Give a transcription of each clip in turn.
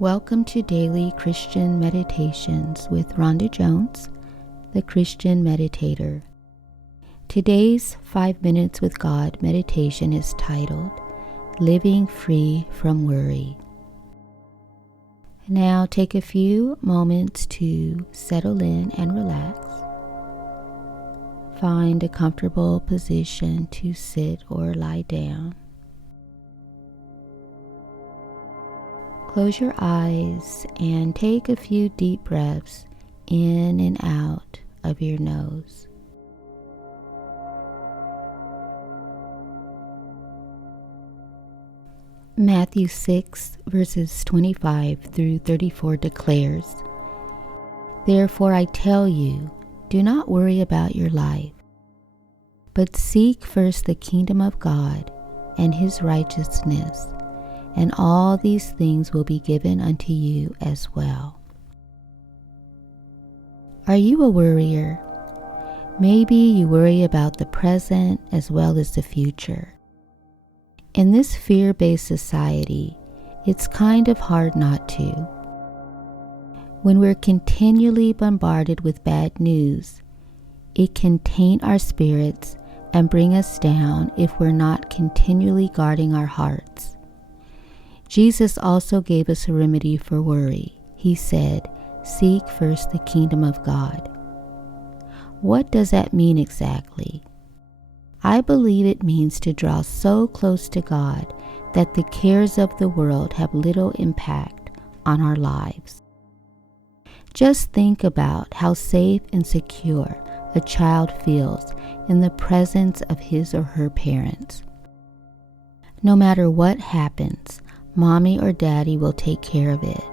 Welcome to Daily Christian Meditations with Rhonda Jones, the Christian Meditator. Today's 5 Minutes with God meditation is titled, Living Free from Worry. Now take a few moments to settle in and relax. Find a comfortable position to sit or lie down. Close your eyes and take a few deep breaths in and out of your nose. Matthew 6 verses 25 through 34 declares, "Therefore I tell you, do not worry about your life, but seek first the kingdom of God and His righteousness, and all these things will be given unto you as well." Are you a worrier? Maybe you worry about the present as well as the future. In this fear-based society, it's kind of hard not to. When we're continually bombarded with bad news, it can taint our spirits and bring us down if we're not continually guarding our hearts. Jesus also gave us a remedy for worry. He said, "Seek first the kingdom of God." What does that mean exactly? I believe it means to draw so close to God that the cares of the world have little impact on our lives. Just think about how safe and secure a child feels in the presence of his or her parents. No matter what happens, Mommy or Daddy will take care of it.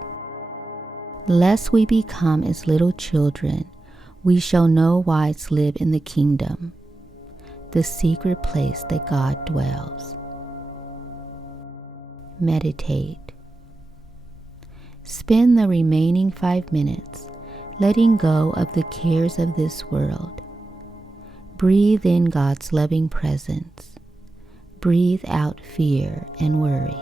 Lest we become as little children, we shall no wise live in the kingdom, the secret place that God dwells. Meditate. Spend the remaining 5 minutes letting go of the cares of this world. Breathe in God's loving presence. Breathe out fear and worry.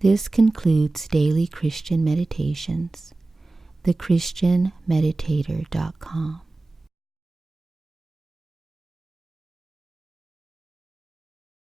This concludes daily Christian meditations. TheChristianMeditator.com.